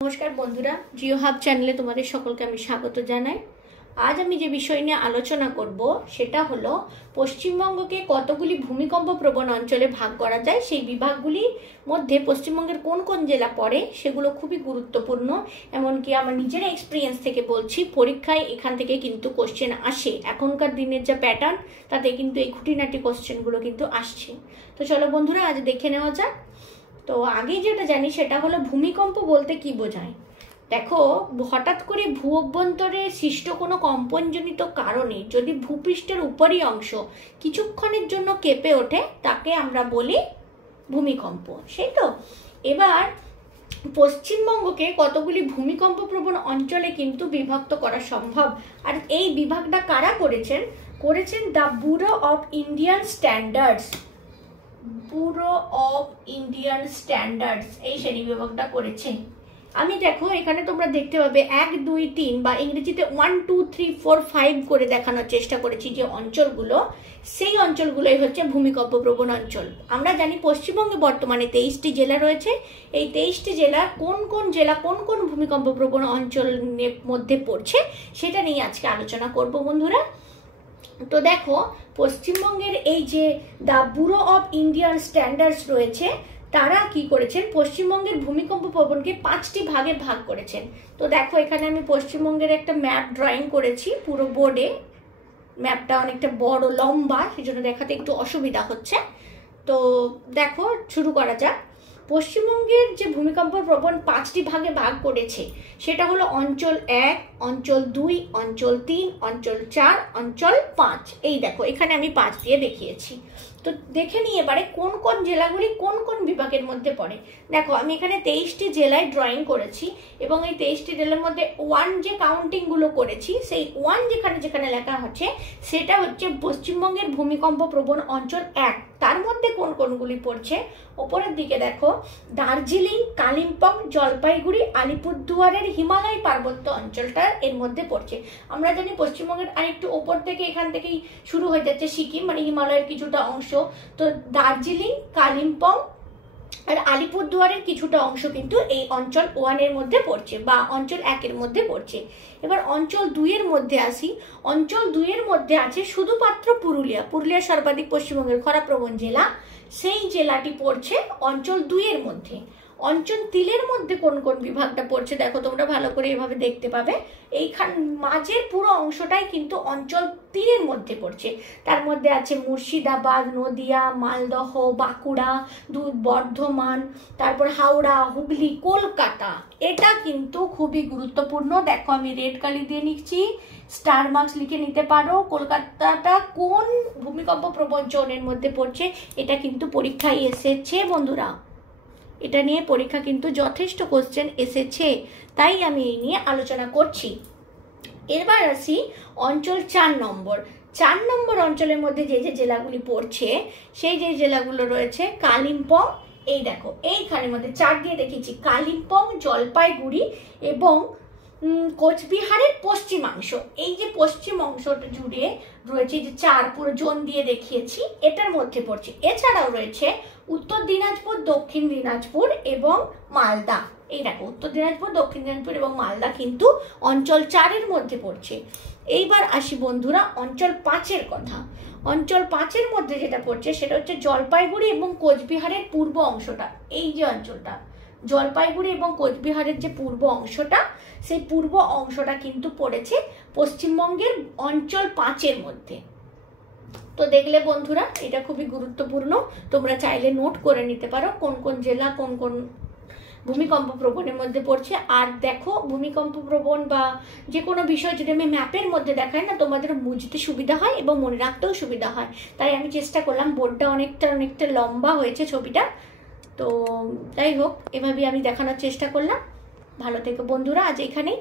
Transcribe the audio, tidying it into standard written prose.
নমস্কার বন্ধুরা, জিও হাব চ্যানেলে তোমাদের সকলকে আমি স্বাগত জানাই। আজ আমি যে বিষয় নিয়ে আলোচনা করব সেটা হলো পশ্চিমবঙ্গকে কতগুলি ভূমিকম্প প্রবণ অঞ্চলে ভাগ করা যায়, সেই বিভাগগুলির মধ্যে পশ্চিমবঙ্গের কোন কোন জেলা পড়ে সেগুলো খুবই গুরুত্বপূর্ণ। এমনকি আমার নিজের এক্সপিরিয়েন্স থেকে বলছি, পরীক্ষায় এখান থেকে কিন্তু কোশ্চেন আসে। এখনকার দিনের যা প্যাটার্ন তাতে কিন্তু এই খুঁটিনাটি কোশ্চেনগুলো কিন্তু আসছে। তো চলো বন্ধুরা, আজ দেখে নেওয়া যাক। তো আগে যেটা জানি সেটা হলো ভূমিকম্প বলতে কি বোঝায়। দেখো, হঠাৎ করে ভূ অভ্যন্তরে সৃষ্ট কোনো কম্পনজনিত কারণে যদি ভূপৃষ্ঠের উপরি অংশ কিছুক্ষণের জন্য কেঁপে ওঠে তাকে আমরা বলি ভূমিকম্প, সেই তো। এবার পশ্চিমবঙ্গকে কতগুলি ভূমিকম্প প্রবণ অঞ্চলে কিন্তু বিভক্ত করা সম্ভব। আর এই বিভাগটা কারা করেছেন the bureau of Indian standards. Bureau of Indian standards এই শ্রেণী বিভাগটা করেছে। আমি দেখো এখানে তোমরা দেখতে পাবে 1, 2, 3 বা ইংরেজিতে 1, 2, 3, 4, 5 করে দেখানোর চেষ্টা করেছি যে অঞ্চলগুলো, সেই অঞ্চলগুলোই হচ্ছে ভূমিকম্প প্রবণ অঞ্চল। আমরা জানি পশ্চিমবঙ্গে বর্তমানে 23টি জেলা রয়েছে। এই 23টি জেলা কোন কোন ভূমিকম্প প্রবণ অঞ্চলের মধ্যে পড়ছে সেটা নিয়ে আজকে আলোচনা করব বন্ধুরা। তো দেখো, পশ্চিমবঙ্গের এই যে the bureau of Indian standards রয়েছে, তারা কি করেছেন, পশ্চিমবঙ্গের ভূমিকম্প প্রবণকে 5টি ভাগে ভাগ করেছেন। তো দেখো এখানে আমি পশ্চিমবঙ্গের একটা ম্যাপ ড্রয়িং করেছি পুরো বোর্ডে। ম্যাপটা অনেকটা বড় লম্বা, সেজন্য দেখাতে একটু অসুবিধা হচ্ছে। তো দেখো শুরু করা যাক। পশ্চিমবঙ্গের যে ভূমিকম্প প্রবণ 5টি ভাগে ভাগ করেছে সেটা হলো অঞ্চল 1, অঞ্চল 2, অঞ্চল 3, অঞ্চল 4, অঞ্চল 5। এই দেখো এখানে আমি 5 দিয়ে দেখিয়েছি। তো দেখে নিই এবারে কোন কোন জেলাগুলি কোন কোন বিভাগের মধ্যে পড়ে। দেখো আমি এখানে 23টি জেলায় ড্রয়িং করেছি এবং এই 23টি জেলার মধ্যে 1 যে কাউন্টিংগুলো করেছি, সেই 1 যেখানে লেখা হচ্ছে সেটা হচ্ছে পশ্চিমবঙ্গের ভূমিকম্প প্রবণ অঞ্চল 1। তার মধ্যে কোন কোনগুলি পড়ছে, ওপরের দিকে দেখো দার্জিলিং, কালিম্পং, জলপাইগুড়ি, আলিপুরদুয়ারের হিমালয় পার্বত্য অঞ্চলটা এর মধ্যে পড়ছে। আমরা জানি পশ্চিমবঙ্গের আরেকটু ওপর থেকে এখান থেকেই শুরু হয়ে যাচ্ছে সিকিম, মানে হিমালয়ের কিছুটা অংশ। তো দার্জিলিং, কালিম্পং আর আলিপুরদুয়ারের কিছুটা অংশ কিন্তু এই অঞ্চল 1 এর মধ্যে পড়ছে বা অঞ্চল 1 এর মধ্যে পড়ছে। এবার অঞ্চল 2 এর মধ্যে আসি। অঞ্চল 2 এর মধ্যে আছে শুধুমাত্র পুরুলিয়া সর্বাধিক পশ্চিমবঙ্গের খরাপ্রবণ জেলা, সেই জেলাটি পড়ছে অঞ্চল 2 এর মধ্যে। অঞ্চল 3 এর মধ্যে কোন কোন বিভাগটা পড়ছে দেখো তোমরা ভালো করে এভাবে দেখতে পাবে। এইখান মাঝের পুরো অংশটাই কিন্তু অঞ্চল 3 এর মধ্যে পড়ছে। তার মধ্যে আছে মুর্শিদাবাদ, নদিয়া, মালদহ, বাঁকুড়া, বর্ধমান, তারপর হাওড়া, হুগলি, কলকাতা। এটা কিন্তু খুবই গুরুত্বপূর্ণ। দেখো আমি রেড কালি দিয়ে নিচ্ছি, স্টার মার্কস লিখে নিতে পারো। কলকাতাটা কোন ভূমিকম্প প্রবণ জোনের মধ্যে পড়ছে এটা কিন্তু পরীক্ষায় এসেছে বন্ধুরা। এটা নিয়ে পরীক্ষা কিন্তু যথেষ্ট কোশ্চেন এসেছে, তাই আমি এই নিয়ে আলোচনা করছি। এবার আসি অঞ্চল 4 নম্বর। 4 নম্বর অঞ্চলের মধ্যে যে যে জেলাগুলি পড়ছে সেই যে জেলাগুলো রয়েছে কালিম্পং। এই দেখো এইখানের মধ্যে 4 দিয়ে দেখিয়েছি, কালিম্পং, জলপাইগুড়ি এবং কোচবিহারের পশ্চিমাংশ। এই যে পশ্চিম অংশটা জুড়ে রয়েছে যে 4 পুরো জোন দিয়ে দেখিয়েছি, এটার মধ্যে পড়ছে। এছাড়াও রয়েছে উত্তর দিনাজপুর, দক্ষিণ দিনাজপুর এবং মালদা। এই দেখো উত্তর দিনাজপুর, দক্ষিণ দিনাজপুর এবং মালদা কিন্তু অঞ্চল 4 এর মধ্যে পড়ছে। এইবার আসি বন্ধুরা অঞ্চল 5 এর কথা। অঞ্চল 5 এর মধ্যে যেটা পড়ছে সেটা হচ্ছে জলপাইগুড়ি এবং কোচবিহারের পূর্ব অংশটা। এই যে অঞ্চলটা জলপাইগুড়ি এবং কোচবিহারের যে পূর্ব অংশটা, সেই পূর্ব অংশটা কিন্তু পড়েছে পশ্চিমবঙ্গের অঞ্চল 5 এর মধ্যে। তো দেখলে বন্ধুরা এটা খুবই গুরুত্বপূর্ণ, তোমরা চাইলে নোট করে নিতে পারো কোন কোন জেলা কোন কোন ভূমিকম্প প্রবণের মধ্যে পড়ছে। আর দেখো ভূমিকম্প প্রবণ বা যে কোনো বিষয় যদি আমি ম্যাপের মধ্যে দেখাই না, তোমাদের বুঝতে সুবিধা হয় এবং মনে রাখতেও সুবিধা হয়। তাই আমি চেষ্টা করলাম, বোর্ডটা অনেকটা লম্বা হয়েছে ছবিটা, তো যাই হোক এভাবেই আমি দেখানোর চেষ্টা করলাম। ভালো থেকো বন্ধুরা, আজ এখানেই।